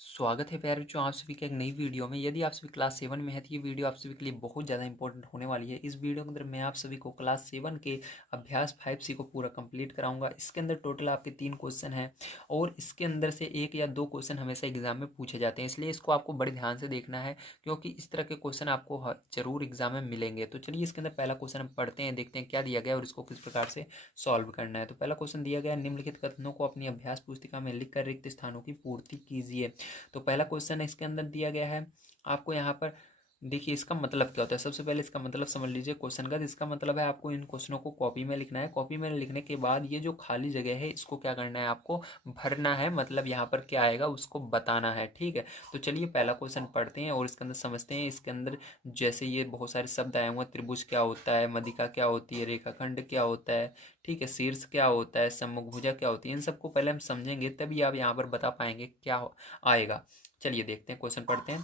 स्वागत है प्यारे बच्चों, आप सभी का एक नई वीडियो में। यदि आप सभी क्लास 7 में है तो ये वीडियो आप सभी के लिए बहुत ज़्यादा इंपॉर्टेंट होने वाली है। इस वीडियो के अंदर मैं आप सभी को क्लास 7 के अभ्यास 5C को पूरा कंप्लीट कराऊंगा। इसके अंदर टोटल आपके 3 क्वेश्चन हैं और इसके अंदर से 1 या 2 क्वेश्चन हमेशा एग्जाम में पूछे जाते हैं, इसलिए इसको आपको बड़े ध्यान से देखना है क्योंकि इस तरह के क्वेश्चन आपको जरूर एग्जाम में मिलेंगे। तो चलिए इसके अंदर पहला क्वेश्चन हम पढ़ते हैं, देखते हैं क्या दिया गया और इसको किस प्रकार से सॉल्व करना है। तो पहला क्वेश्चन दिया गया, निम्नलिखित कथनों को अपनी अभ्यास पुस्तिका में लिखकर रिक्त स्थानों की पूर्ति कीजिए। तो पहला क्वेश्चन इसके अंदर दिया गया है आपको यहाँ पर। देखिए इसका मतलब क्या होता है, सबसे पहले इसका मतलब समझ लीजिए क्वेश्चन का। तो इसका मतलब है आपको इन क्वेश्चनों को कॉपी में लिखना है। कॉपी में लिखने के बाद ये जो खाली जगह है इसको क्या करना है, आपको भरना है। मतलब यहाँ पर क्या आएगा उसको बताना है, ठीक है। तो चलिए पहला क्वेश्चन पढ़ते हैं और इसके अंदर समझते हैं। इसके अंदर जैसे ये बहुत सारे शब्द आए हुए हैं, त्रिभुज क्या होता है, मदिका क्या होती है, रेखाखंड क्या होता है, ठीक है, शीर्ष क्या होता है, सम्मुखभुजा क्या होती है, इन सबको पहले हम समझेंगे तभी आप यहाँ पर बता पाएंगे क्या आएगा। चलिए देखते हैं, क्वेश्चन पढ़ते हैं।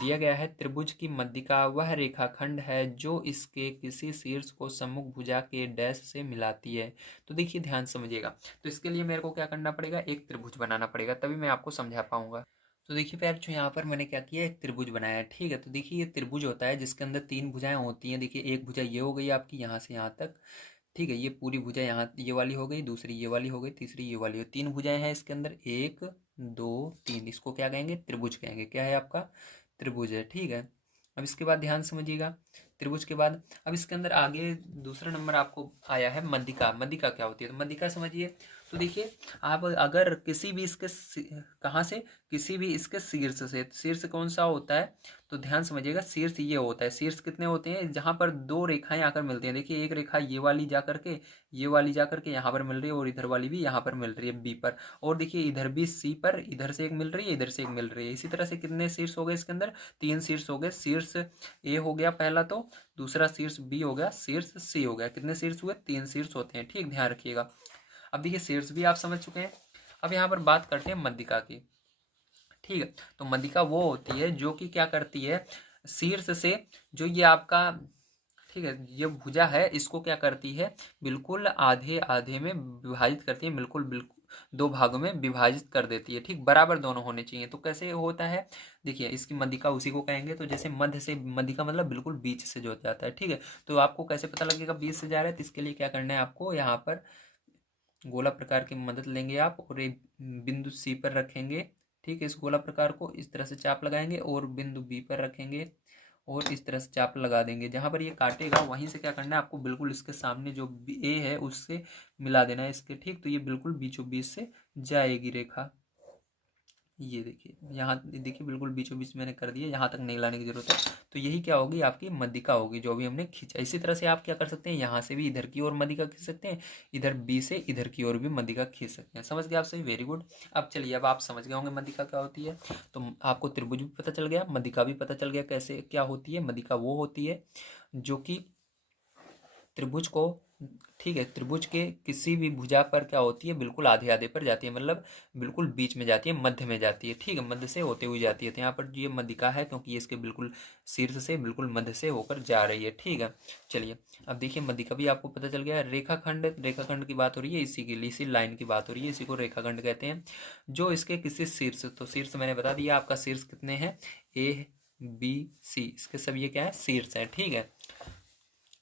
दिया गया है, त्रिभुज की मध्यिका वह रेखाखंड है जो इसके किसी शीर्ष को सम्मुख भुजा के डैश से मिलाती है। तो देखिए ध्यान समझिएगा। तो इसके लिए मेरे को क्या करना पड़ेगा, एक त्रिभुज बनाना पड़ेगा, तभी मैं आपको समझा पाऊंगा। तो देखिए प्यार जो यहाँ पर मैंने क्या किया, एक त्रिभुज बनाया है, ठीक है। तो देखिए ये त्रिभुज होता है जिसके अंदर 3 भुजाएं होती हैं। देखिए एक भुजा ये हो गई आपकी यहाँ से यहाँ तक, ठीक है। ये पूरी भुजा यहाँ ये वाली हो गई, दूसरी ये वाली हो गई, तीसरी ये वाली हो, 3 भुजाएं हैं इसके अंदर, 1 2 3। इसको क्या कहेंगे, त्रिभुज कहेंगे। क्या है आपका, त्रिभुज है, ठीक है। अब इसके बाद ध्यान समझिएगा, त्रिभुज के बाद अब इसके अंदर आगे दूसरा नंबर आपको आया है मध्यिका। मध्यिका क्या होती है, तो मध्यिका समझिए। तो देखिए आप अगर किसी भी इसके कहाँ से, किसी भी इसके शीर्ष से, शीर्ष कौन सा होता है, तो ध्यान समझिएगा, शीर्ष ये होता है। शीर्ष कितने होते हैं, जहां पर 2 रेखाएं आकर मिलती हैं। देखिए एक रेखा ये वाली जा करके, ये वाली जा करके यहाँ पर मिल रही है और इधर वाली भी यहाँ पर मिल रही है बी पर। और देखिए इधर भी सी पर, इधर से एक मिल रही है, इधर से एक मिल रही है। इसी तरह से कितने शीर्ष हो गए इसके अंदर, 3 शीर्ष हो गए। शीर्ष ए हो गया पहला, तो दूसरा शीर्ष बी हो गया, शीर्ष सी हो गया। कितने शीर्ष हुए, 3 शीर्ष होते हैं, ठीक, ध्यान रखिएगा। अब देखिए शीर्ष भी आप समझ चुके हैं। अब यहाँ पर बात करते हैं मध्यिका की, ठीक है। तो मध्यिका वो होती है जो कि क्या करती है, शीर्ष से जो ये आपका, ठीक है, ये भुजा है इसको क्या करती है, बिल्कुल आधे आधे में विभाजित करती है, बिल्कुल बिल्कुल 2 भागों में विभाजित कर देती है, ठीक। बराबर दोनों होने चाहिए। तो कैसे होता है, देखिए इसकी मध्यिका उसी को कहेंगे। तो जैसे मध्य से, मध्यिका मतलब बिल्कुल बीच से जो जाता है, ठीक है। तो आपको कैसे पता लगेगा बीच से जा रहा है, तो इसके लिए क्या करना है आपको, यहाँ पर गोला प्रकार की मदद लेंगे आप और एक बिंदु सी पर रखेंगे, ठीक है। इस गोला प्रकार को इस तरह से चाप लगाएंगे और बिंदु बी पर रखेंगे और इस तरह से चाप लगा देंगे। जहां पर ये काटेगा वहीं से क्या करना है आपको, बिल्कुल इसके सामने जो ए है उससे मिला देना है इसके, ठीक। तो ये बिल्कुल बीचों बीच से जाएगी रेखा। ये देखिए यहाँ देखिए बिल्कुल बीचों बीच मैंने कर दिया, यहाँ तक नहीं लाने की जरूरत है। तो यही क्या होगी, आपकी मध्यिका होगी जो भी हमने खींचा। इसी तरह से आप क्या कर सकते हैं, यहाँ से भी इधर की ओर मध्यिका खींच सकते हैं, इधर बी से इधर की ओर भी मध्यिका खींच सकते हैं। समझ गए आप सही, वेरी गुड। अब चलिए, अब आप समझ गए होंगे मध्यिका क्या होती है। तो आपको त्रिभुज भी पता चल गया, मध्यिका भी पता चल गया कैसे क्या होती है। मध्यिका वो होती है जो कि त्रिभुज को, ठीक है, त्रिभुज के किसी भी भुजा पर क्या होती है, बिल्कुल आधे आधे पर जाती है, मतलब बिल्कुल बीच में जाती है, मध्य में जाती है, ठीक है, मध्य से होते हुए जाती है। तो यहाँ पर ये मध्यिका है क्योंकि ये इसके बिल्कुल शीर्ष से बिल्कुल मध्य से होकर जा रही है, ठीक है। चलिए अब देखिए मध्यिका भी आपको पता चल गया। रेखाखंड, रेखाखंड की बात हो रही है, इसी की, इसी लाइन की बात हो रही है, इसी को रेखाखंड कहते हैं। जो इसके किसी शीर्ष, तो शीर्ष मैंने बता दिया आपका शीर्ष कितने हैं, ए बी सी, इसके सब ये क्या है, शीर्ष है, ठीक है।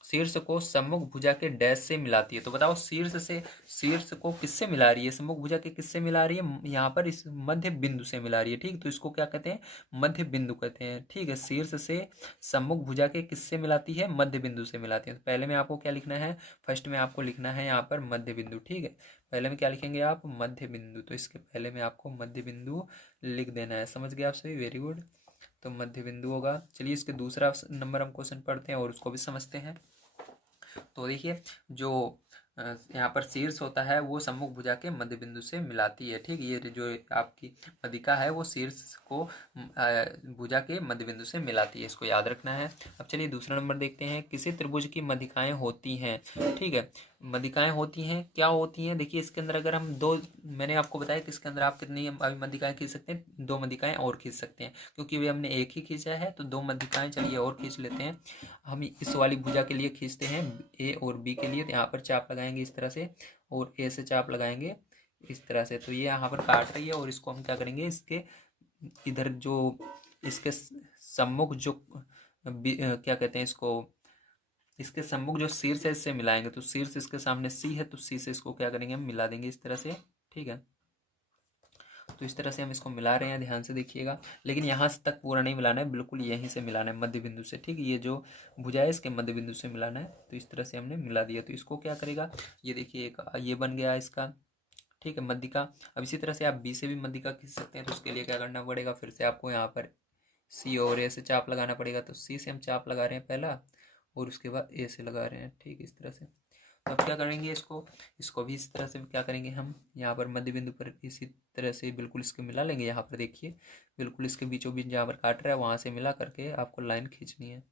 शीर्ष को सम्मुख भुजा के डैश से मिलाती है। तो बताओ शीर्ष से, शीर्ष को किससे मिला रही है, सम्मुख भुजा के किससे मिला रही है, यहाँ पर इस मध्य बिंदु से मिला रही है, ठीक। तो इसको क्या कहते हैं, मध्य बिंदु कहते हैं, ठीक है। शीर्ष से सम्मुख भुजा के किससे मिलाती है, मध्य बिंदु से मिलाती है। तो पहले में आपको क्या लिखना है, फर्स्ट में आपको लिखना है यहाँ पर मध्य बिंदु, ठीक है। पहले में क्या लिखेंगे आप, मध्य बिंदु। तो इसके पहले में आपको मध्य बिंदु लिख देना है। समझ गए आप सभी, वेरी गुड। तो मध्य बिंदु होगा। चलिए इसके दूसरा नंबर हम क्वेश्चन पढ़ते हैं और उसको भी समझते हैं। तो देखिए जो यहाँ पर शीर्ष होता है वो सम्मुख भुजा के मध्य बिंदु से मिलाती है, ठीक। ये जो आपकी मध्यिका है वो शीर्ष को भुजा के मध्य बिंदु से मिलाती है, इसको याद रखना है। अब चलिए दूसरा नंबर देखते हैं। किसी त्रिभुज की मध्यिकाएं होती हैं, ठीक है। मध्यिकाएं होती हैं, क्या होती हैं, देखिए इसके अंदर अगर हम दो, मैंने आपको बताया कि इसके अंदर आप कितनी अभी मध्यिकाएं खींच सकते हैं, 2 मध्यिकाएं और खींच सकते हैं, क्योंकि वे हमने एक ही खींचा है। तो 2 मध्यिकाएं चलिए और खींच लेते हैं। हम इस वाली भुजा के लिए खींचते हैं, ए और बी के लिए। तो यहाँ पर चाप लगाएंगे इस तरह से और ए से चाप लगाएंगे इस तरह से। तो ये यहाँ पर काट रही है और इसको हम क्या करेंगे, इसके इधर जो इसके सम्मुख जो क्या कहते हैं इसको, इसके सम्मुख जो शीर्ष है इससे मिलाएंगे, तो शीर्ष इसके सामने सी है, तो सी से इसको क्या करेंगे हम मिला देंगे इस तरह से, ठीक है। तो इस तरह से हम इसको मिला रहे हैं, ध्यान से देखिएगा। लेकिन यहाँ से तक पूरा नहीं मिलाना है, बिल्कुल यहीं से मिलाना है मध्य बिंदु से, ठीक है। ये जो भुजा है इसके मध्य बिंदु से मिलाना है। तो इस तरह से हमने मिला दिया। तो इसको क्या करेगा, ये देखिए एक ये बन गया इसका, ठीक है, मध्यिका। अब इसी तरह से आप बी से भी मध्यिका खींच सकते हैं। तो उसके लिए क्या करना पड़ेगा, फिर से आपको यहाँ पर सी और ए से चाप लगाना पड़ेगा। तो सी से हम चाप लगा रहे हैं पहला, और उसके बाद ए से लगा रहे हैं, ठीक, इस तरह से। तो अब क्या करेंगे, इसको भी इस तरह से क्या करेंगे हम, यहाँ पर मध्य बिंदु पर इसी तरह से बिल्कुल इसको मिला लेंगे। यहाँ पर देखिए बिल्कुल इसके बीचों बीच जहाँ पर काट रहा है वहाँ से मिला करके आपको लाइन खींचनी है,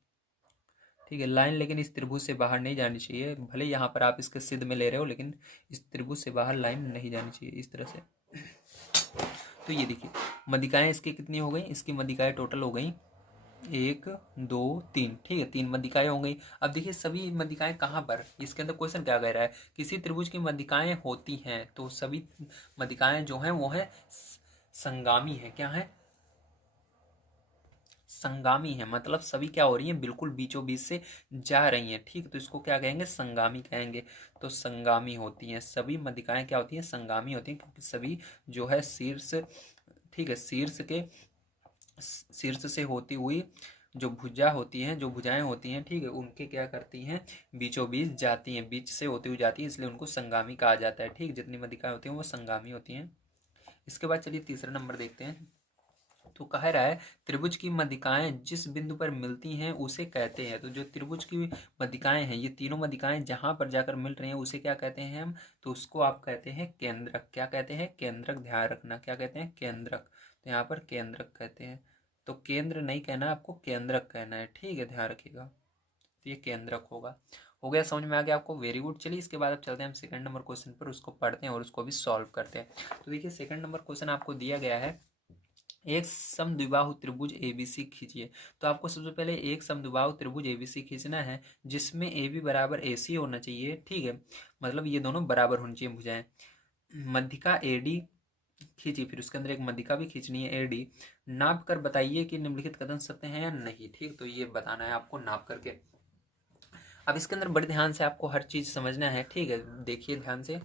ठीक है। लाइन लेकिन इस त्रिभुज से बाहर नहीं जानी चाहिए, भले यहाँ पर आप इसके सिद्ध में ले रहे हो, लेकिन इस त्रिभुज से बाहर लाइन नहीं जानी चाहिए, इस तरह से। तो ये देखिए मध्यिकाएं इसकी कितनी हो गई, इसकी मध्यिकाएं टोटल हो गई 1 2 3, ठीक है, 3 मध्यिकाएं हो गई। अब देखिए सभी मध्यिकाएं कहाँ पर, इसके अंदर क्वेश्चन क्या कह रहा है, किसी त्रिभुज की मध्यिकाएं होती हैं, तो सभी मध्यिकाएं जो हैं वो है संगामी है। क्या है, संगामी है, मतलब सभी क्या हो रही हैं, बिल्कुल बीचों बीच से जा रही हैं, ठीक। तो इसको क्या कहेंगे, संगामी कहेंगे। तो संगामी होती हैं सभी मध्यिकाएं, क्या होती हैं, संगामी होती हैं, क्योंकि सभी जो है शीर्ष, ठीक है, शीर्ष से होती हुई जो भुजा होती हैं, जो भुजाएं होती हैं, ठीक है, उनके क्या करती हैं, बीचों बीच जाती हैं, बीच से होती हुई जाती हैं, इसलिए उनको संगामी कहा जाता है, ठीक। जितनी मध्यिकाएं होती हैं वो संगामी होती हैं। इसके बाद चलिए तीसरा नंबर देखते हैं। तो कह रहा है त्रिभुज की मध्यिकाएं जिस बिंदु पर मिलती हैं उसे कहते हैं। तो जो त्रिभुज की मध्यिकाएं हैं, ये तीनों मध्यिकाएं जहां पर जाकर मिल रही हैं उसे क्या कहते हैं हम, तो उसको आप कहते हैं केंद्रक। क्या कहते हैं, केंद्रक, ध्यान रखना, क्या कहते हैं, केंद्रक। तो यहाँ पर केंद्रक कहते हैं। तो केंद्र नहीं कहना, आपको केंद्रक कहना है, ठीक है, ध्यान रखिएगा। तो ये केंद्रक होगा। हो गया, समझ में आ गया आपको, वेरी गुड। चलिए इसके बाद अब चलते हैं हम सेकंड नंबर क्वेश्चन पर, उसको पढ़ते हैं और उसको भी सॉल्व करते हैं। तो देखिए सेकंड नंबर क्वेश्चन आपको दिया गया है, एक समद्विबाहु त्रिभुज एबीसी खींचिए। तो आपको सबसे पहले एक समद्विबाहु त्रिभुज एबीसी खींचना है, जिसमें ए बी बराबर ए सी होना चाहिए, ठीक है, मतलब ये दोनों बराबर होनी चाहिए भुजाएं। मध्यिका ए डी खींची, फिर उसके अंदर एक मध्यिका भी खींचनी है ए डी। नाप कर बताइए कि निम्नलिखित कथन सत्य है या नहीं, ठीक। तो ये बताना है आपको नाप करके। अब इसके अंदर बड़े ध्यान से आपको हर चीज समझना है, ठीक है, देखिए ध्यान से।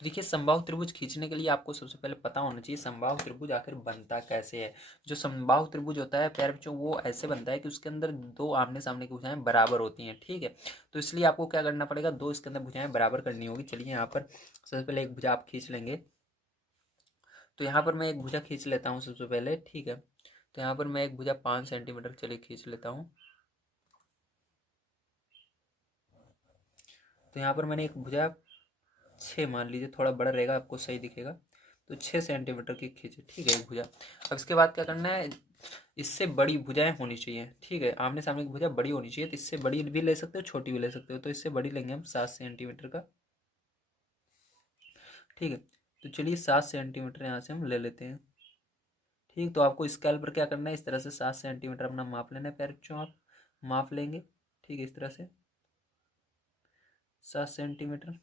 तो देखिए समबाहु त्रिभुज खींचने के लिए आपको सबसे पहले पता होना चाहिए समबाहु त्रिभुज आखिर बनता कैसे है। जो समबाहु त्रिभुज होता है प्यारे बच्चों, वो ऐसे बनता है कि उसके अंदर दो आमने सामने की भुजाएं बराबर होती हैं, ठीक है। तो इसलिए आपको क्या करना पड़ेगा, दो इसके अंदर भुजाएं बराबर करनी होगी। चलिए यहाँ पर सबसे पहले एक भुजा आप खींच लेंगे। तो यहाँ पर मैं एक भुजा खींच लेता हूँ सबसे पहले, ठीक है। तो यहाँ पर मैं एक भुजा 5 सेंटीमीटर चलिए खींच लेता हूँ। तो यहाँ पर मैंने एक भुजा 6 मान लीजिए, थोड़ा बड़ा रहेगा आपको सही दिखेगा। तो 6 सेंटीमीटर की खींचे, ठीक है, एक भुजा। अब इसके बाद क्या करना है, इससे बड़ी भुजाएं होनी चाहिए, ठीक है, आमने सामने की भुजा बड़ी होनी चाहिए। तो इससे बड़ी भी ले सकते हो, छोटी भी ले सकते हो। तो इससे बड़ी लेंगे हम 7 सेंटीमीटर का, ठीक है। तो चलिए 7 सेंटीमीटर यहाँ से हम ले लेते हैं, ठीक। तो आपको स्केल पर क्या करना है, इस तरह से 7 सेंटीमीटर अपना माप लेना है, प्यारे बच्चों आप माप लेंगे, ठीक है, इस तरह से 7 सेंटीमीटर।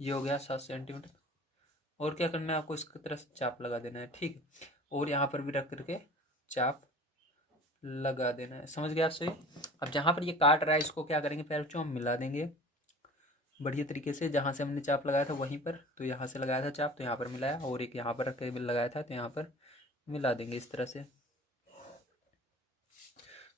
ये हो गया 7 सेंटीमीटर। और क्या करना है आपको, इसकी तरह से चाप लगा देना है, ठीक है। और यहाँ पर भी रख करके चाप लगा देना है, समझ गए आप सभी। अब जहाँ पर ये काट रहा है इसको क्या करेंगे प्यारे बच्चों, हम मिला देंगे बढ़िया तरीके से। जहाँ से हमने चाप लगाया था वहीं पर, तो यहाँ से लगाया था चाप तो यहाँ पर मिलाया, और एक यहाँ पर रख के लगाया था तो यहाँ पर मिला देंगे इस तरह से।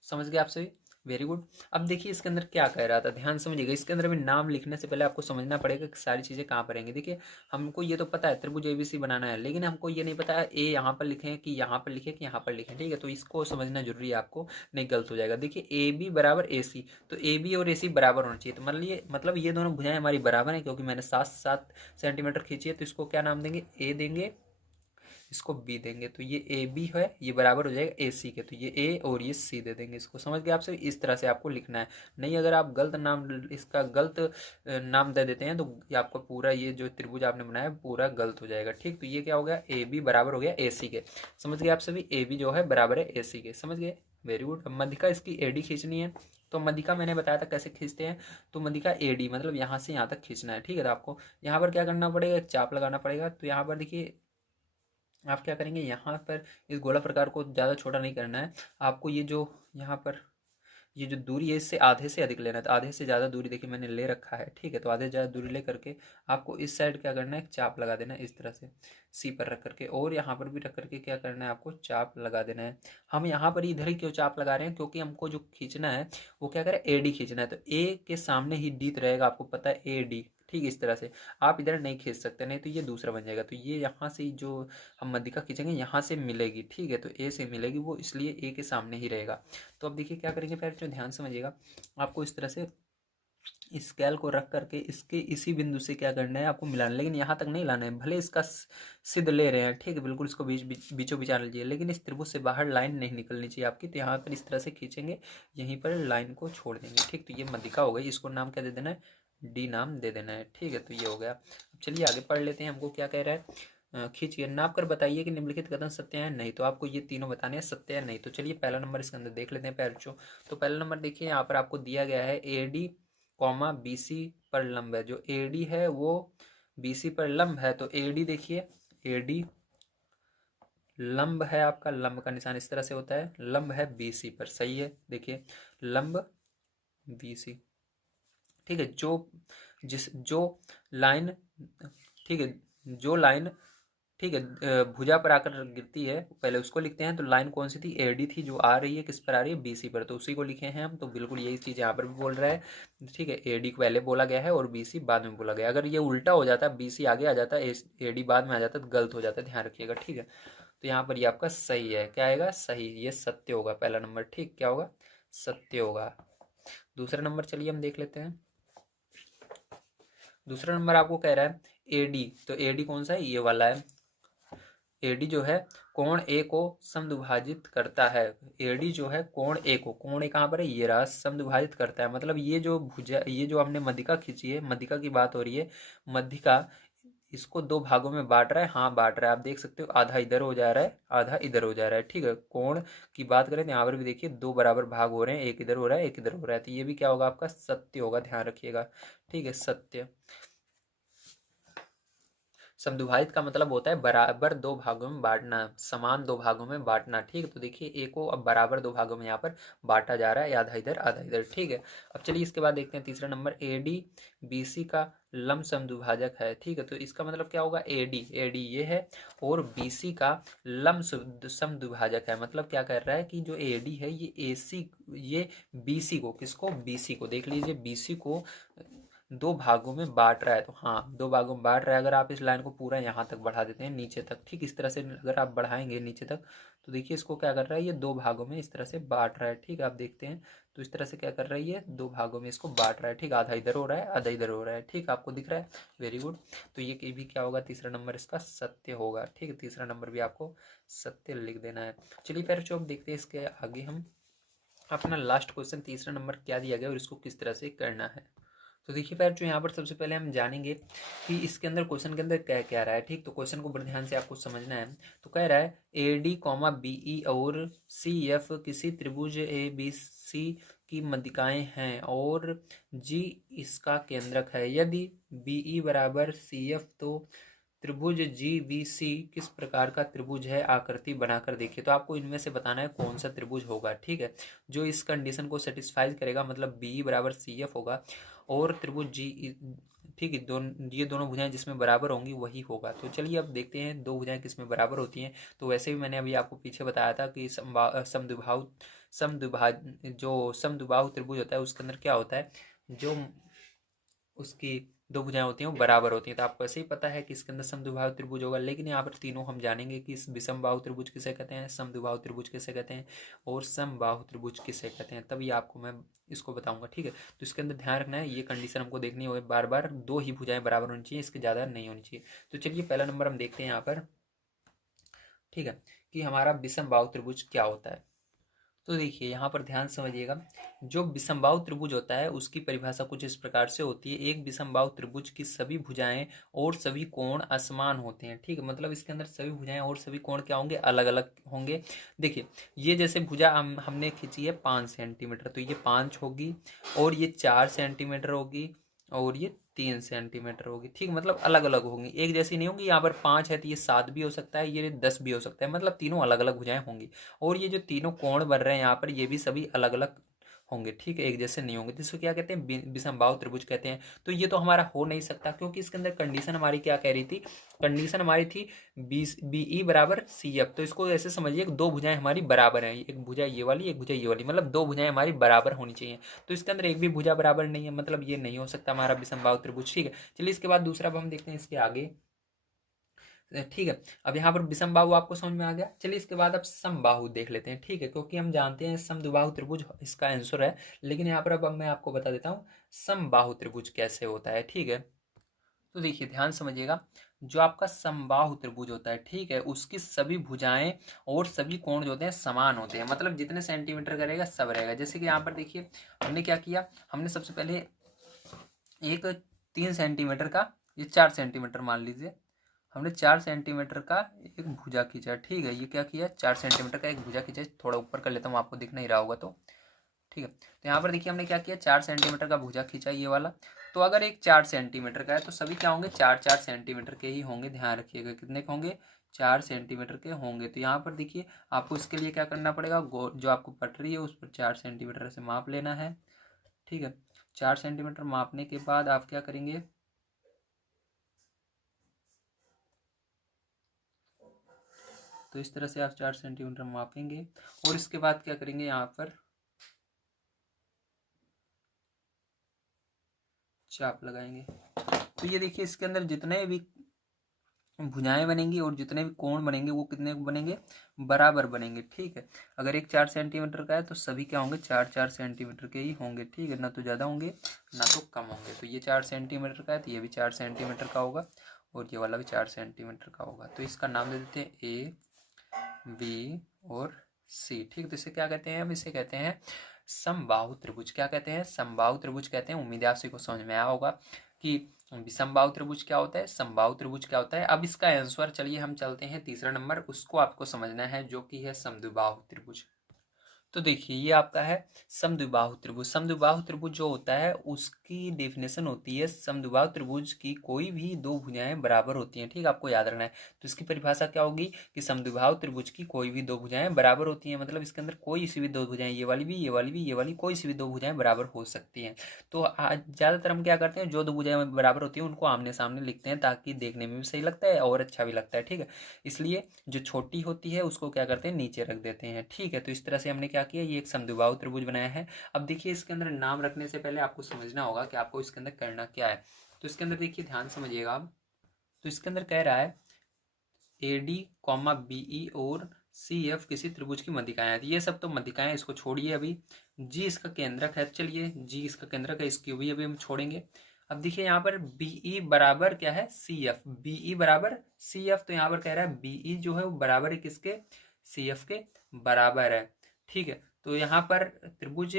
समझ गए आप सभी, वेरी गुड। अब देखिए इसके अंदर क्या कह रहा था, ध्यान समझिएगा। इसके अंदर भी नाम लिखने से पहले आपको समझना पड़ेगा कि सारी चीज़ें कहाँ पर रहेंगी। देखिए हमको ये तो पता है त्रिभुज एबीसी बनाना है, लेकिन हमको ये नहीं पता है ए यहाँ पर लिखें कि यहाँ पर लिखें कि यहाँ पर लिखें, ठीक है। तो इसको समझना जरूरी है आपको, नहीं गलत हो जाएगा। देखिए ए बी बराबर ए सी, तो ए बी और ए सी बराबर होना चाहिए। तो मतलब ये दोनों भुजाएं हमारी बराबर हैं, क्योंकि मैंने 7 सेंटीमीटर खींची है। तो इसको क्या नाम देंगे, ए देंगे, इसको बी देंगे। तो ये ए बी है, ये बराबर हो जाएगा ए सी के। तो ये ए और ये सी दे देंगे इसको, समझ गए आप सभी। इस तरह से आपको लिखना है, नहीं अगर आप गलत नाम, इसका गलत नाम दे देते हैं तो ये आपका पूरा ये जो त्रिभुज आपने बनाया पूरा गलत हो जाएगा, ठीक। तो ये क्या हो गया, ए बी बराबर हो गया ए सी के, समझ गए आप सभी। ए बी जो है बराबर है ए सी के, समझ गए, वेरी गुड। अब मध्यिका इसकी ए डी खींचनी है, तो मदिका मैंने बताया था कैसे खींचते हैं। तो मदिका AD मतलब यहाँ से यहाँ तक खींचना है, ठीक है। तो आपको यहाँ पर क्या करना पड़ेगा, एक चाप लगाना पड़ेगा। तो यहाँ पर देखिए आप क्या करेंगे, यहाँ पर इस गोला प्रकार को ज़्यादा छोटा नहीं करना है आपको। ये जो यहाँ पर ये जो दूरी है इससे आधे से अधिक लेना है। तो आधे से ज़्यादा दूरी देखिए मैंने ले रखा है, ठीक है। तो आधे से ज़्यादा दूरी ले करके आपको इस साइड क्या करना है, एक चाप लगा देना है इस तरह से सी पर रख करके, और यहाँ पर भी रख करके क्या करना है, आपको चाप लगा देना है। हम यहाँ पर इधर ही क्यों चाप लगा रहे हैं, क्योंकि हमको जो खींचना है वो क्या करें, AD खींचना है। तो A के सामने ही D रहेगा, आपको पता है AD, ठीक है। इस तरह से आप इधर नहीं खींच सकते, नहीं तो ये दूसरा बन जाएगा। तो ये यहाँ से जो हम मध्यिका खींचेंगे यहाँ से मिलेगी, ठीक है। तो A से मिलेगी वो, इसलिए A के सामने ही रहेगा। तो अब देखिए क्या करेंगे, फिर जो ध्यान समझिएगा, आपको इस तरह से स्केल को रख करके इसके इसी बिंदु से क्या करना है, आपको मिलाना, लेकिन यहाँ तक नहीं लाना है। भले इसका सिद्ध ले रहे हैं, ठीक है, बिल्कुल इसको बीचों बीच आना लीजिए, लेकिन इस त्रिभुज से बाहर लाइन नहीं निकलनी चाहिए आपकी। तो यहाँ पर इस तरह से खींचेंगे, यहीं पर लाइन को छोड़ देंगे, ठीक। तो ये मध्यिका हो गई, इसको नाम क्या दे देना है, D नाम दे देना है, ठीक है। तो ये हो गया। अब चलिए आगे पढ़ लेते हैं, हमको क्या कह रहा है, खींचिए, नाप कर बताइए कि निम्नलिखित कथन सत्य है नहीं। तो आपको ये तीनों बताने हैं, सत्य है नहीं। तो चलिए पहला नंबर इसके अंदर देख लेते हैं पैरचो। तो पहला नंबर देखिए, यहाँ पर आपको दिया गया है AD कॉमा BC पर लंब है। जो AD है वो BC पर लंब है। तो AD देखिए, AD लंब है आपका, लंब का निशान इस तरह से होता है, लंब है BC पर, सही है। देखिए लंब BC, ठीक है। जो लाइन, ठीक है, जो लाइन, ठीक है, भुजा पर आकर गिरती है, पहले उसको लिखते हैं। तो लाइन कौन सी थी, AD थी, जो आ रही है किस पर आ रही है, BC पर, तो उसी को लिखे हैं हम। तो बिल्कुल यही चीज़ यहाँ पर भी बोल रहा है, ठीक है। AD को पहले बोला गया है और BC बाद में बोला गया है। अगर ये उल्टा हो जाता, BC आगे आ जाता, AD बाद में आ जाता, तो गलत हो जाता है, ध्यान रखिएगा, ठीक है। तो यहाँ पर ये आपका सही है, क्या आएगा, सही, ये सत्य होगा पहला नंबर, ठीक, क्या होगा, सत्य होगा। दूसरा नंबर चलिए हम देख लेते हैं। दूसरा नंबर आपको कह रहा है AD, तो AD कौन सा है, ये वाला है। AD जो है कोण A को समद्विभाजित करता है। AD जो है कोण A को, कोण A कहाँ पर है, ये रहा, समद्विभाजित करता है। मतलब ये जो भुजा, ये जो हमने मध्यिका खींची है, मध्यिका की बात हो रही है, मध्यिका इसको दो भागों में बांट रहा है, हाँ बांट रहा है। आप देख सकते हो आधा इधर हो जा रहा है, आधा इधर हो जा रहा है, ठीक है। कोण की बात करें तो यहाँ पर भी देखिए दो बराबर भाग हो रहे हैं, एक इधर हो रहा है, एक इधर हो रहा है। तो ये भी क्या होगा, आपका सत्य होगा, ध्यान रखिएगा, ठीक है, सत्य। समद्विभाजित का मतलब होता है बराबर दो भागों में बांटना, समान दो भागों में बांटना, ठीक है। तो देखिए ए को अब बराबर दो भागों में यहाँ पर बांटा जा रहा है, आधा इधर आधा इधर, ठीक है। अब चलिए इसके बाद देखते हैं तीसरा नंबर, AD BC का लंब समद्विभाजक है, ठीक है। तो इसका मतलब क्या होगा, AD ये है और BC का लंब समद्विभाजक है। मतलब क्या कर रहा है कि जो AD है ये AC, ये BC को, किसको, BC को, देख लीजिए, BC को दो भागों में बांट रहा है। तो हाँ, दो भागों में बांट रहा है। अगर आप इस लाइन को पूरा यहाँ तक बढ़ा देते हैं, नीचे तक, ठीक इस तरह से अगर आप बढ़ाएंगे नीचे तक, तो देखिए इसको क्या कर रहा है, ये दो भागों में इस तरह से बांट रहा है, ठीक है। आप देखते हैं तो इस तरह से क्या कर रहा है, ये दो भागों में इसको बांट रहा है, ठीक, आधा इधर हो रहा है, आधा इधर हो रहा है, ठीक, आपको दिख रहा है, वेरी गुड। तो ये भी क्या होगा, तीसरा नंबर इसका सत्य होगा, ठीक है। तीसरा नंबर भी आपको सत्य लिख देना है। चलिए फिर जो अब देखते हैं इसके आगे हम अपना लास्ट क्वेश्चन, तीसरा नंबर क्या दिया गया और इसको किस तरह से करना है। तो देखिए फिर जो यहाँ पर सबसे पहले हम जानेंगे कि इसके अंदर क्वेश्चन के अंदर क्या क्या रहा है, ठीक। तो क्वेश्चन को बड़े ध्यान से आपको समझना है। तो कह रहा है AD कॉमा BE और CF किसी त्रिभुज ABC की मध्यिकाएं हैं और G इसका केंद्रक है। यदि BE बराबर CF तो त्रिभुज GBC किस प्रकार का त्रिभुज है, आकृति बनाकर देखिए। तो आपको इनमें से बताना है कौन सा त्रिभुज होगा, ठीक है, जो इस कंडीशन को सेटिस्फाई करेगा। मतलब BE बराबर CF होगा और त्रिभुज G, ठीक है, ये दोनों भुजाएं जिसमें बराबर होंगी वही होगा। तो चलिए अब देखते हैं दो भुजाएं किसमें बराबर होती हैं। तो वैसे भी मैंने अभी आपको पीछे बताया था कि जो समद्विबाहु त्रिभुज होता है उसके अंदर क्या होता है, जो उसकी दो भुजाएं होती हैं वो बराबर होती हैं। तो आपको ऐसे ही पता है कि इसके अंदर समद्विबाहु त्रिभुज होगा। लेकिन यहाँ पर तीनों हम जानेंगे कि इस विषमबाहु त्रिभुज किसे कहते हैं, समद्विबाहु त्रिभुज किसे कहते हैं और समबाहु त्रिभुज किसे कहते हैं, तभी आपको मैं इसको बताऊंगा, ठीक है। तो इसके अंदर ध्यान रखना है, ये कंडीशन हमको देखनी होगी, बार बार दो ही भुजाएं बराबर होनी चाहिए, इसके ज़्यादा नहीं होनी चाहिए। तो चलिए पहला नंबर हम देखते हैं यहाँ पर, ठीक है, कि हमारा विषमबाहु त्रिभुज क्या होता है। तो देखिए यहाँ पर ध्यान समझिएगा, जो विषमबाहु त्रिभुज होता है उसकी परिभाषा कुछ इस प्रकार से होती है। एक विषमबाहु त्रिभुज की सभी भुजाएं और सभी कोण असमान होते हैं। ठीक है, मतलब इसके अंदर सभी भुजाएं और सभी कोण क्या होंगे, अलग अलग होंगे। देखिए ये जैसे भुजा हमने खींची है 5 सेंटीमीटर, तो ये 5 होगी, और ये 4 सेंटीमीटर होगी, और ये 3 सेंटीमीटर होगी। ठीक, मतलब अलग अलग होंगी, एक जैसी नहीं होंगी। यहाँ पर 5 है तो ये 7 भी हो सकता है, ये 10 भी हो सकता है, मतलब तीनों अलग अलग भुजाएं होंगी। और ये जो तीनों कोण बन रहे हैं यहाँ पर, ये भी सभी अलग अलग होंगे। ठीक है, एक जैसे नहीं होंगे, तो इसको क्या कहते हैं, विषमबाहु त्रिभुज कहते हैं। तो ये तो हमारा हो नहीं सकता, क्योंकि इसके अंदर कंडीशन हमारी क्या कह रही थी, कंडीशन हमारी थी BE बराबर CF। तो इसको ऐसे समझिए कि दो भुजाएं हमारी बराबर हैं, एक भुजा ये वाली, एक भुजा ये वाली, मतलब दो भुजाएं हमारी बराबर होनी चाहिए। तो इसके अंदर एक भी भुजा बराबर नहीं है, मतलब ये नहीं हो सकता हमारा विषमबाहु त्रिभुज। ठीक है, चलिए इसके बाद दूसरा अब हम देखते हैं इसके आगे। ठीक है, अब यहाँ पर विषमबाहु आपको समझ में आ गया। चलिए इसके बाद अब समबाहु देख लेते हैं। ठीक है, क्योंकि हम जानते हैं समद्विबाहु त्रिभुज इसका आंसर है, लेकिन यहाँ पर अब मैं आपको बता देता हूँ समबाहु त्रिभुज कैसे होता है। ठीक है, तो देखिए ध्यान समझिएगा, जो आपका समबाहु त्रिभुज होता है, ठीक है, उसकी सभी भुजाएं और सभी कोण जो होते हैं समान होते हैं, मतलब जितने सेंटीमीटर करेगा सब रहेगा। जैसे कि यहाँ पर देखिए हमने क्या किया, हमने सबसे पहले एक 3 सेंटीमीटर का, ये 4 सेंटीमीटर मान लीजिए, हमने 4 सेंटीमीटर का एक भुजा खींचा। ठीक है, ये क्या किया, 4 सेंटीमीटर का एक भुजा खींचा। थोड़ा ऊपर कर लेता हूँ, आपको दिख नहीं रहा होगा तो। ठीक है, तो यहाँ पर देखिए हमने क्या किया, 4 सेंटीमीटर का भुजा खींचा ये वाला। तो अगर एक 4 सेंटीमीटर का है तो सभी क्या होंगे, 4 4 सेंटीमीटर के ही होंगे। ध्यान रखिएगा कितने के होंगे, 4 सेंटीमीटर के होंगे। तो यहाँ पर देखिए आपको इसके लिए क्या करना पड़ेगा, जो आपको पटरी है उस पर 4 सेंटीमीटर से माप लेना है। ठीक है, 4 सेंटीमीटर मापने के बाद आप क्या करेंगे, तो इस तरह से आप 4 सेंटीमीटर मापेंगे, और इसके बाद क्या करेंगे, यहाँ पर चाप लगाएंगे। तो ये देखिए इसके अंदर जितने भी भुजाएं बनेंगी और जितने भी कोण बनेंगे वो कितने बनेंगे, बराबर बनेंगे। ठीक है, अगर एक 4 सेंटीमीटर का है तो सभी क्या होंगे, 4 4 सेंटीमीटर के ही होंगे। ठीक है, ना तो ज़्यादा होंगे ना तो कम होंगे। तो ये 4 सेंटीमीटर का है तो ये भी 4 सेंटीमीटर का होगा, और ये वाला भी 4 सेंटीमीटर का होगा। तो इसका नाम दे देते हैं A, B और C। ठीक है, तो इसे क्या कहते हैं, हम इसे कहते हैं समबाहु त्रिभुज। क्या कहते हैं, समबाहु त्रिभुज कहते हैं। उम्मीद है आप सभी को समझ में आया होगा कि विषमबाहु त्रिभुज क्या होता है, समबाहु त्रिभुज क्या होता है। अब इसका आंसर, चलिए हम चलते हैं तीसरा नंबर, उसको आपको समझना है, जो कि है समद्विबाहु त्रिभुज। तो देखिए ये आपका है समद्विबाहु त्रिभुज। समद्विबाहु त्रिभुज जो होता है उसकी डेफिनेशन होती है, समद्विबाहु त्रिभुज की कोई भी दो भुजाएं बराबर होती हैं। ठीक है, आपको याद रखना है। तो इसकी परिभाषा क्या होगी कि समद्विबाहु त्रिभुज की कोई भी दो भुजाएं बराबर होती हैं, मतलब इसके अंदर कोई सी भी दो भुजाएं, ये वाली भी, ये वाली भी, ये वाली, कोई सी भी दो भुजाएं बराबर हो सकती हैं। तो ज़्यादातर हम क्या करते हैं, जो दो भुजाएं बराबर होती हैं उनको आमने सामने लिखते हैं, ताकि देखने में भी सही लगता है और अच्छा भी लगता है। ठीक है, इसलिए जो छोटी होती है उसको क्या करते हैं, नीचे रख देते हैं। ठीक है, तो इस तरह से हमने क्या किया, ये एक समद्विबाहु त्रिभुज बनाया है। अब देखिए इसके अंदर नाम रखने से पहले आपको समझना होगा कि आपको इसके अंदर करना क्या है। तो इसके अंदर देखिए ध्यान समझिएगा आप, तो इसके अंदर कह रहा है AD, BE और CF किसी त्रिभुज की मध्यिकाएं हैं। ये सब तो मध्यिकाएं, इसको छोड़िए अभी। G इसका केंद्रक है, चलिए G इसका केंद्रक है, इसकी भी अभी हम छोड़ेंगे। अब देखिए यहाँ पर BE बराबर क्या है, CF, BE बराबर CF। तो यहाँ पर कह रहा है BE जो है वो बराबर है किसके, CF के बराबर है। ठीक है, तो यहाँ पर त्रिभुज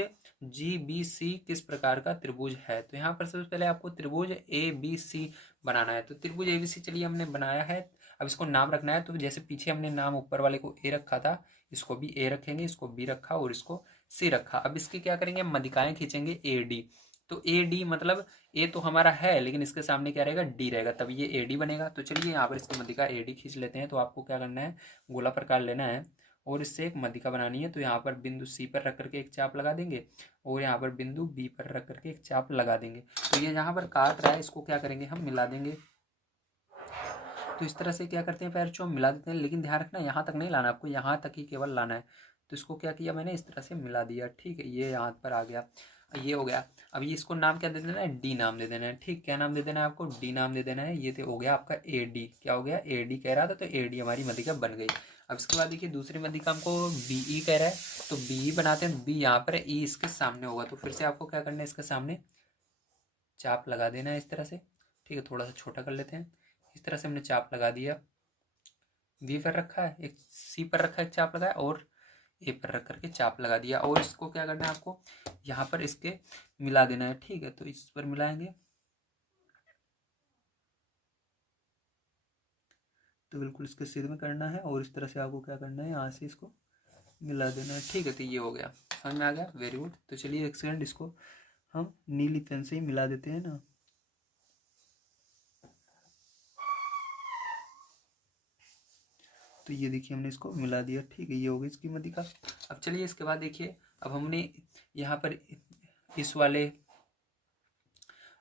GBC किस प्रकार का त्रिभुज है। तो यहाँ पर सबसे पहले आपको त्रिभुज ABC बनाना है। तो त्रिभुज ABC चलिए हमने बनाया है। अब इसको नाम रखना है, तो जैसे पीछे हमने नाम ऊपर वाले को A रखा था, इसको भी A रखेंगे, इसको B रखा और इसको C रखा। अब इसके क्या करेंगे, मध्यिकाएं खींचेंगे AD। तो AD मतलब A तो हमारा है, लेकिन इसके सामने क्या रहेगा, D रहेगा, तब ये AD बनेगा। तो चलिए यहाँ पर इसकी मध्यिका AD खींच लेते हैं। तो आपको क्या करना है, गोला प्रकार लेना है और इससे एक मध्यिका बनानी है। तो यहाँ पर बिंदु C पर रख करके एक चाप लगा देंगे, और यहाँ पर बिंदु B पर रख करके एक चाप लगा देंगे। तो ये यहाँ पर काट रहा है, इसको क्या करेंगे, हम मिला देंगे। तो इस तरह से क्या करते हैं, पैर हम मिला देते हैं, लेकिन ध्यान रखना यहाँ तक नहीं लाना, आपको यहाँ तक ही केवल लाना है। तो इसको क्या किया मैंने, इस तरह से मिला दिया। ठीक है, ये यहाँ पर आ गया, ये हो गया। अब ये इसको नाम क्या दे देना है, डी नाम दे देना है। ठीक, क्या नाम दे देना है आपको, डी नाम दे देना है। ये तो हो गया आपका AD। क्या हो गया, AD कह रहा था, तो AD हमारी मध्यिका बन गई। अब इसके बाद देखिए दूसरी मध्यिका हमको BE कह रहा है, तो BE बनाते हैं। B यहाँ पर है, E इसके सामने होगा, तो फिर से आपको क्या करना है, इसके सामने चाप लगा देना है इस तरह से। ठीक है, थोड़ा सा छोटा कर लेते हैं। इस तरह से हमने चाप लगा दिया, B पर रखा है, एक C पर रखा है, एक चाप लगाया, और ए पर रख करके चाप लगा दिया। और इसको क्या करना है आपको, यहाँ पर इसके मिला देना है, ठीक है। तो इस पर मिलाएंगे तो बिल्कुल इसके सिर में करना है और इस तरह से आपको क्या करना है, यहाँ से इसको मिला देना है, ठीक है। तो ये हो गया, समझ में आ गया, वेरी गुड। तो चलिए एक सेकंड, इसको हम नीली पेन से ही मिला देते हैं ना। तो ये देखिए हमने इसको मिला दिया, ठीक है, ये हो गई इसकी मदिका। अब चलिए इसके बाद देखिए, अब हमने यहाँ पर इस वाले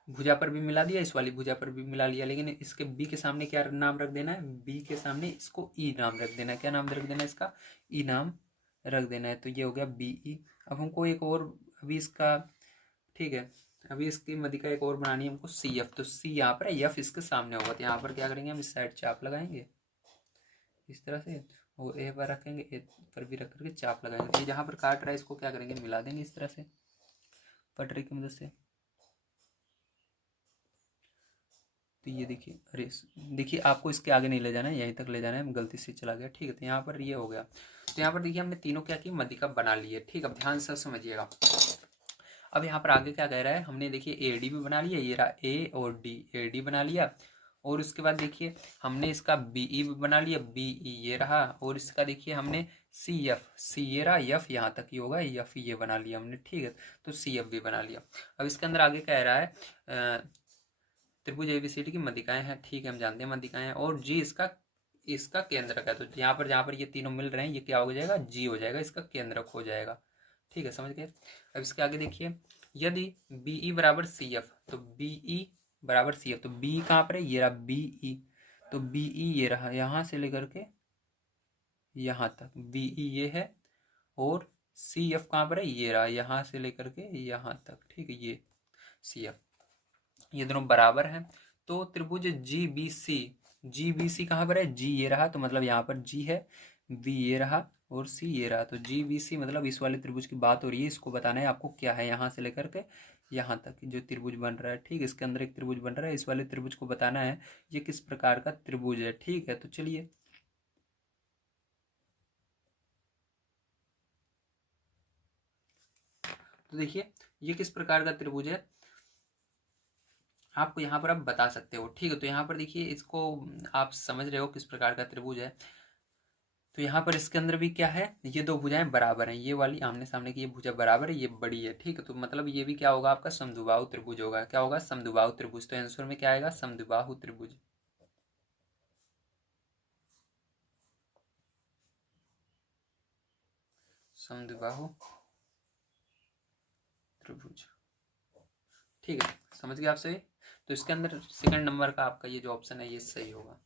भुजा पर भी मिला दिया, इस वाली भुजा पर भी मिला लिया, लेकिन इसके बी के सामने क्या नाम रख देना है, बी के सामने इसको ई नाम रख देना है। क्या नाम रख देना है इसका, ई नाम रख देना है। तो ये हो गया बी ई। अब हमको एक और अभी इसका, ठीक है, अभी इसकी मदिका एक और बनानी है हमको, सी एफ। तो सी यहाँ पर है, एफ इसके सामने होगा, तो यहाँ पर क्या करेंगे हम, इस साइड चाप लगाएंगे इस तरह से, और ए पर रखेंगे, ए पर भी रख करके चाप लगाएंगे। तो जहाँ पर काट रहा है इसको क्या करेंगे, मिला देंगे इस तरह से पटरी की मदद से। तो ये देखिए, अरे देखिए आपको इसके आगे नहीं ले जाना है, यहीं तक ले जाना है, गलती से चला गया, ठीक है। तो यहाँ पर ये हो गया। तो यहाँ पर देखिए हमने तीनों क्या की, मदिका बना ली है, ठीक है। अब ध्यान से समझिएगा। अब यहाँ पर आगे क्या कह रहा है, हमने देखिए ए डी भी बना लिया, ये रहा ए और डी, ए डी बना लिया। और उसके बाद देखिए हमने इसका बी ई भी बना लिया, बी ई ये रहा। और इसका देखिए हमने सी एफ, सी ये रहा, एफ यहाँ तक ही होगा, एफ ये बना लिया हमने, ठीक है। तो सी एफ भी बना लिया। अब इसके अंदर आगे कह रहा है त्रिभुज एबीसीडी की मदिकाएं हैं, ठीक है, हम जानते हैं मदिकाएं हैं। और जी इसका, इसका केंद्रक है। तो यहाँ पर जहाँ पर ये तीनों मिल रहे हैं, ये क्या हो जाएगा, जी हो जाएगा, इसका केंद्रक हो जाएगा, ठीक है, समझ गए। अब इसके आगे देखिए, यदि बी ई बराबर सी एफ, तो बी ई बराबर सी एफ, तो बी कहाँ पर है, ये रहा बी ई। तो बी ई ये रहा, यहाँ से लेकर के यहाँ तक बी ई ये है। और सी एफ कहाँ पर है, ये रहा, यहाँ से लेकर के यहाँ तक, ठीक है, ये सी एफ, ये दोनों बराबर हैं। तो त्रिभुज G B C, G B C कहाँ पर है, जी ये रहा, तो मतलब यहाँ पर जी है, बी ये रहा और सी ये रहा। तो जी बी सी मतलब इस वाले त्रिभुज की बात हो रही है, इसको बताना है आपको क्या है, यहाँ से लेकर के यहाँ तक जो त्रिभुज बन रहा है, ठीक है। इसके अंदर एक त्रिभुज बन रहा है, इस वाले त्रिभुज को बताना है ये किस प्रकार का त्रिभुज है, ठीक है। तो चलिए तो देखिए ये किस प्रकार का त्रिभुज है, आपको यहाँ पर आप बता सकते हो, ठीक है। तो यहाँ पर देखिए इसको आप समझ रहे हो किस प्रकार का त्रिभुज है। तो यहाँ पर इसके अंदर भी क्या है, ये दो भुजाएं बराबर हैं, ये वाली आमने सामने की ये भुजा बराबर है, ये बड़ी है, ठीक है। तो मतलब ये भी क्या होगा, आपका समद्विबाहु त्रिभुज होगा। क्या होगा, समद्विबाहु त्रिभुज। तो आंसर में क्या आएगा, समद्विबाहु त्रिभुज, समद्विबाहु त्रिभुज, ठीक है, समझ गए आप सही। तो इसके अंदर सेकंड नंबर का आपका ये जो ऑप्शन है ये सही होगा।